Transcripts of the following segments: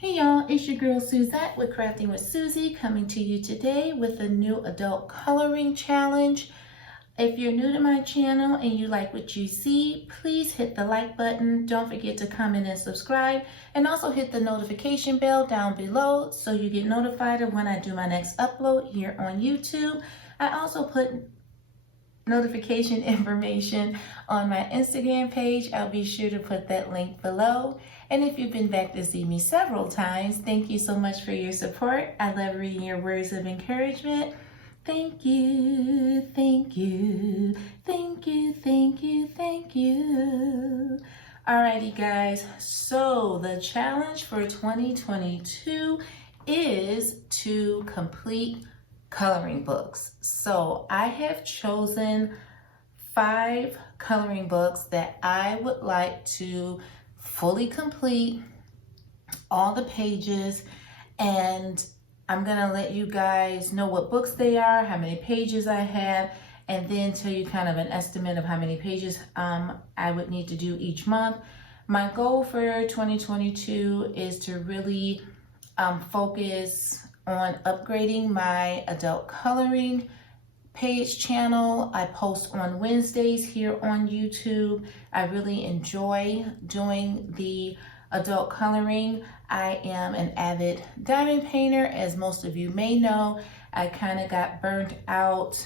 Hey y'all, it's your girl Suzette with Crafting with Susie coming to you today with a new adult coloring challenge. If you're new to my channel and you like what you see, please hit the like button. Don't forget to comment and subscribe, and also hit the notification bell down below so you get notified of when I do my next upload here on YouTube. I also put notification information on my Instagram page. I'll be sure to put that link below. And if you've been back to see me several times, thank you so much for your support. I love reading your words of encouragement. Thank you, thank you, thank you, thank you, thank you. Alrighty guys, so the challenge for 2022 is to complete coloring books. So I have chosen 5 coloring books that I would like to fully complete all the pages, and I'm gonna let you guys know what books they are, how many pages I have, and then tell you kind of an estimate of how many pages I would need to do each month. My goal for 2022 is to really focus on upgrading my adult coloring page channel. I post on Wednesdays here on YouTube. I really enjoy doing the adult coloring. I am an avid diamond painter, as most of you may know. I kind of got burnt out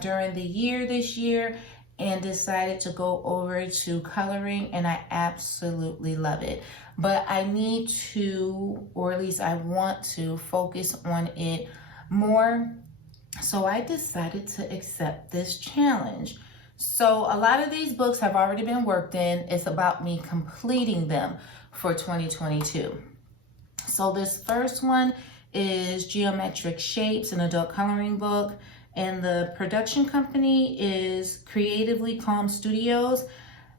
during the year this year and decided to go over to coloring, and I absolutely love it. But I need to, or at least I want to, focus on it more. So I decided to accept this challenge. So a lot of these books have already been worked in. It's about me completing them for 2022. So this first one is Geometric Shapes, an adult coloring book. And the production company is Creatively Calm Studios.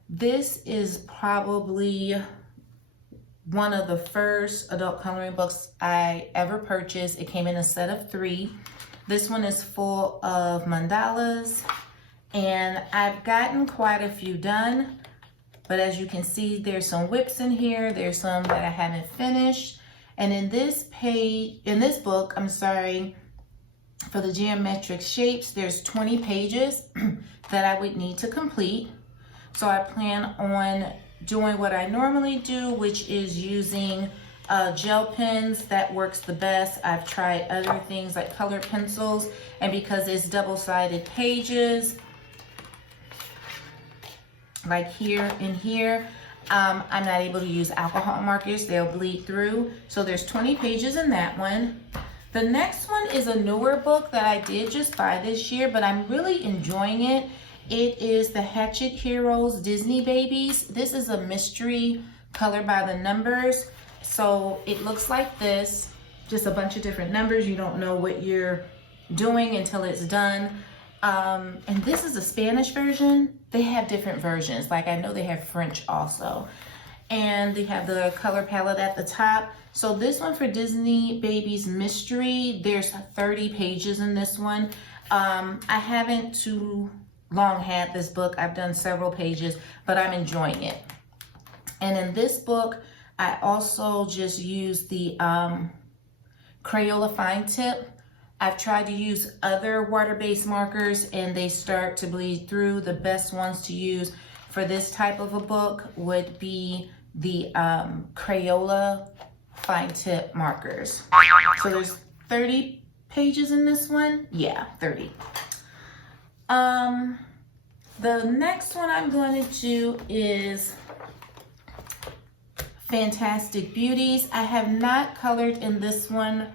This is probably one of the first adult coloring books I ever purchased. It came in a set of 3. This one is full of mandalas, and I've gotten quite a few done, but as you can see, there's some whips in here. There's some that I haven't finished. And in this book, for the Geometric Shapes, there's 20 pages that I would need to complete. So I plan on doing what I normally do, which is using gel pens. That works the best. I've tried other things like colored pencils, and because it's double-sided pages, like here and here, I'm not able to use alcohol markers. They'll bleed through. So there's 20 pages in that one. The next one is a newer book that I did just buy this year, but I'm really enjoying it. It is the Hatchet Heroes Disney Babies. This is a mystery color by the numbers. So it looks like this, just a bunch of different numbers. You don't know what you're doing until it's done. And this is a Spanish version. They have different versions. Like I know they have French also. And they have the color palette at the top. So this one for Disney Babies Mystery, there's 30 pages in this one. I haven't too long had this book. I've done several pages, but I'm enjoying it. And in this book, I also just used the Crayola fine tip. I've tried to use other water-based markers and they start to bleed through. The best ones to use for this type of a book would be the Crayola fine tip markers. So there's 30 pages in this one. Yeah, 30. The next one I'm going to do is Fantastic Beauties. I have not colored in this one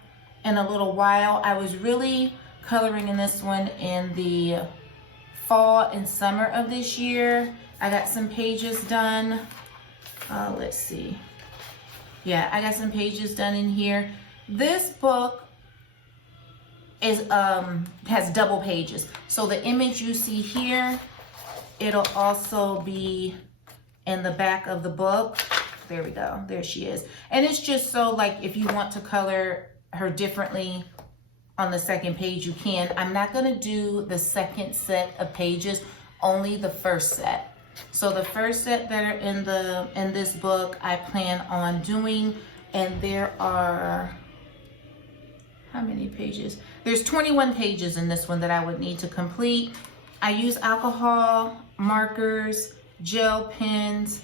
in a little while. I was really coloring in this one in the fall and summer of this year. I got some pages done. Let's see. Yeah, I got some pages done in here. This book is has double pages. So the image you see here, it'll also be in the back of the book. There we go. There she is. And it's just so like if you want to color her differently on the second page, you can. I'm not going to do the second set of pages, only the first set. So the first set that are in this book, I plan on doing And there are, how many pages? There's 21 pages in this one that I would need to complete. I use alcohol, markers, gel pens,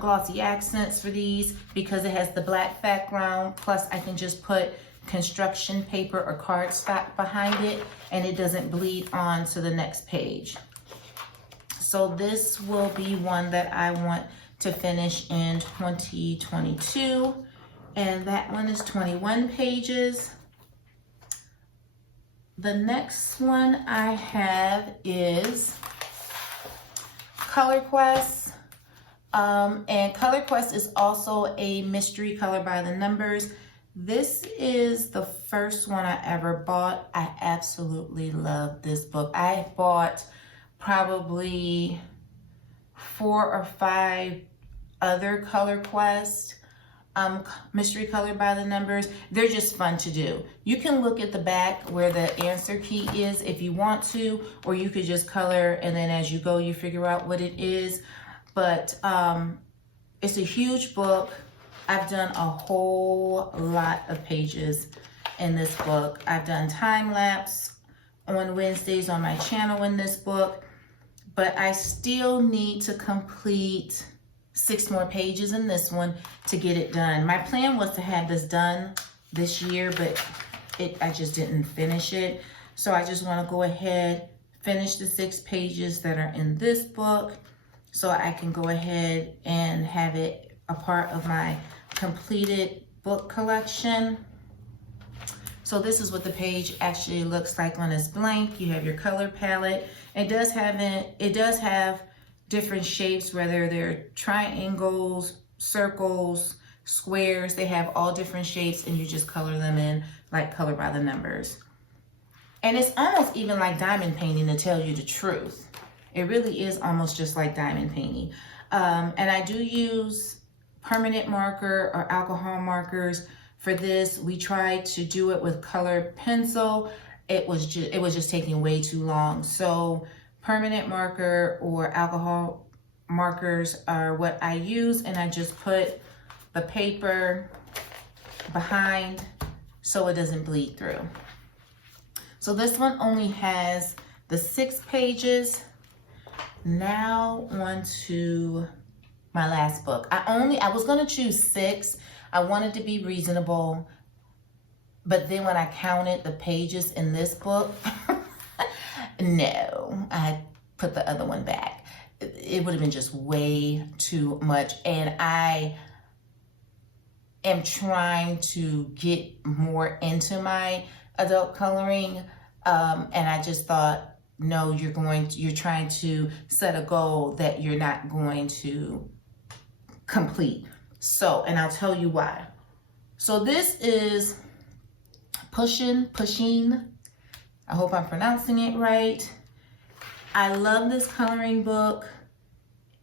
glossy accents for these because it has the black background. Plus I can just put construction paper or cardstock behind it and it doesn't bleed on to the next page. So this will be one that I want to finish in 2022. And that one is 21 pages. The next one I have is Color Quest. And Color Quest is also a mystery color by the numbers. This is the first one I ever bought. I absolutely love this book. I bought probably 4 or 5 other Color Quest mystery color by the numbers. They're just fun to do. You can look at the back where the answer key is if you want to, or you could just color and then as you go you figure out what it is. But it's a huge book. I've done a whole lot of pages in this book. I've done time lapse on Wednesdays on my channel in this book, but I still need to complete 6 more pages in this one to get it done. My plan was to have this done this year, but I just didn't finish it. So I just want to go ahead, finish the 6 pages that are in this book so I can go ahead and have it a part of my completed book collection. So this is what the page actually looks like when it's blank. You have your color palette. It does have different shapes, whether they're triangles, circles, squares. They have all different shapes and you just color them in like color by the numbers. And it's almost even like diamond painting, to tell you the truth. It really is almost just like diamond painting. And I do use permanent marker or alcohol markers for this. We tried to do it with colored pencil. It was just taking way too long. So permanent marker or alcohol markers are what I use, and I just put the paper behind so it doesn't bleed through. So this one only has the 6 pages. Now on to my last book. I was gonna choose 6. I wanted to be reasonable, but then when I counted the pages in this book, no, I put the other one back. It would have been just way too much. And I am trying to get more into my adult coloring. And I just thought, no, you're trying to set a goal that you're not going to complete. So, and I'll tell you why. So this is Pushing. I hope I'm pronouncing it right. I love this coloring book.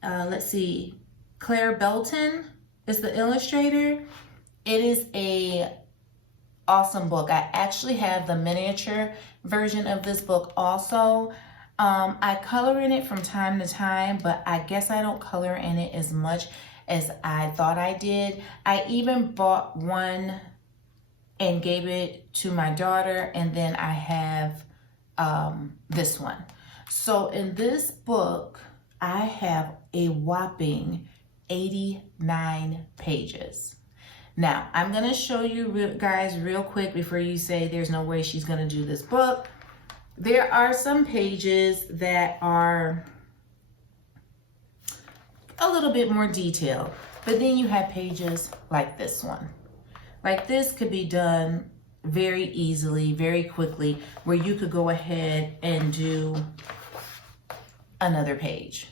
Let's see. Claire Belton is the illustrator. It is a awesome book. I actually have the miniature version of this book also. I color in it from time to time, but I guess I don't color in it as much as I thought I did. I even bought one and gave it to my daughter, and then I have this one. So in this book, I have a whopping 89 pages. Now, I'm gonna show you guys real quick before you say there's no way she's gonna do this book. There are some pages that are a little bit more detailed, but then you have pages like this one. Like this could be done very easily, very quickly, where you could go ahead and do another page.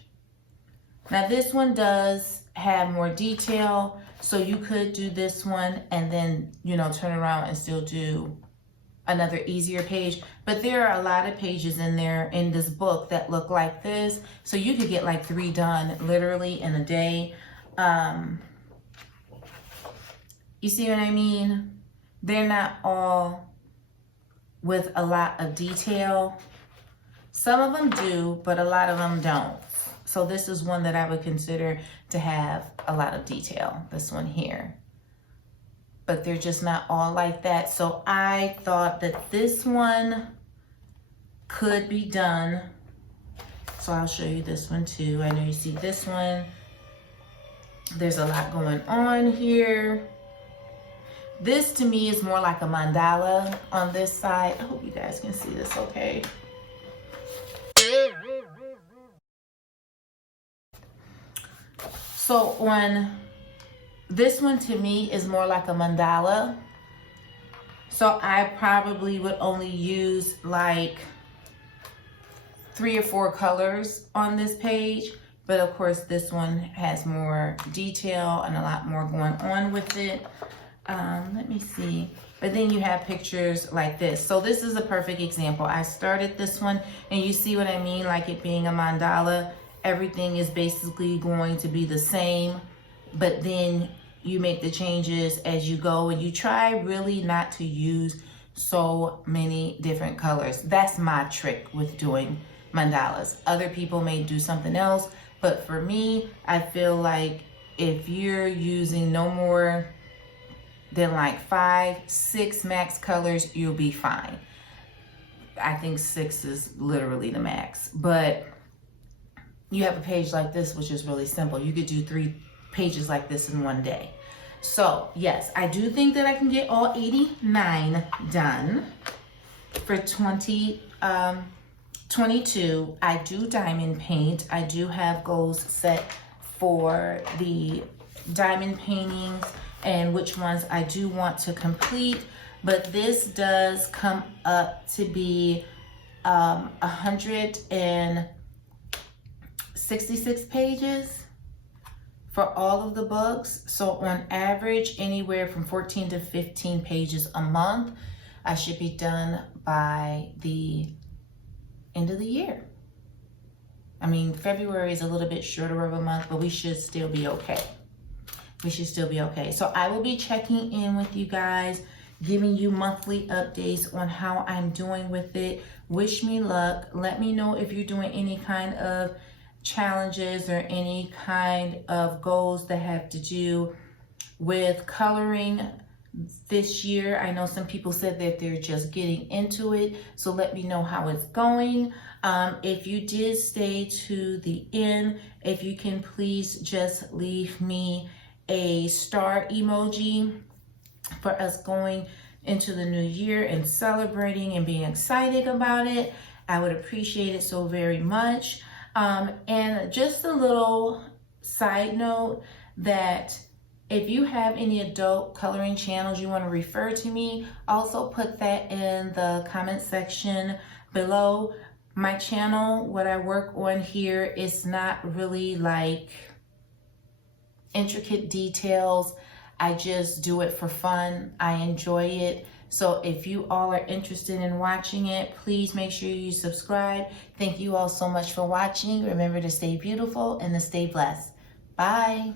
Now this one does have more detail, so you could do this one and then, you know, turn around and still do another easier page. But there are a lot of pages in there in this book that look like this, so you could get like 3 done literally in a day. You see what I mean? They're not all with a lot of detail. Some of them do, but a lot of them don't. So this is one that I would consider to have a lot of detail, this one here. but they're just not all like that. So I thought that this one could be done. So I'll show you this one too. I know you see this one. There's a lot going on here. This to me is more like a mandala on this side. I hope you guys can see this okay. So on this one to me is more like a mandala. So I probably would only use like 3 or 4 colors on this page. But of course this one has more detail and a lot more going on with it. Let me see. But then you have pictures like this. So this is a perfect example. I started this one and you see what I mean, like it being a mandala. Everything is basically going to be the same, but then you make the changes as you go, and you try really not to use so many different colors. That's my trick with doing mandalas. Other people may do something else, but for me, I feel like if you're using no more than like 5, 6 max colors, you'll be fine. I think 6 is literally the max, but you have a page like this, which is really simple. You could do 3 pages like this in one day. So yes, I do think that I can get all 89 done for 2022. I do diamond paint. I do have goals set for the diamond paintings and which ones I do want to complete. But this does come up to be 166 pages for all of the books. So on average, anywhere from 14 to 15 pages a month. I should be done by the end of the year. I mean, February is a little bit shorter of a month, but we should still be okay. We should still be okay. So I will be checking in with you guys, giving you monthly updates on how I'm doing with it. Wish me luck. Let me know if you're doing any kind of challenges or any kind of goals that have to do with coloring this year. I know some people said that they're just getting into it, so let me know how it's going. If you did stay to the end, if you can please just leave me a star emoji for us going into the new year and celebrating and being excited about it. I would appreciate it so very much. And just a little side note that if you have any adult coloring channels you want to refer to me, also put that in the comment section below. My channel, what I work on here is not really like intricate details. I just do it for fun. I enjoy it. So if you all are interested in watching it, please make sure you subscribe. Thank you all so much for watching. Remember to stay beautiful and to stay blessed. Bye.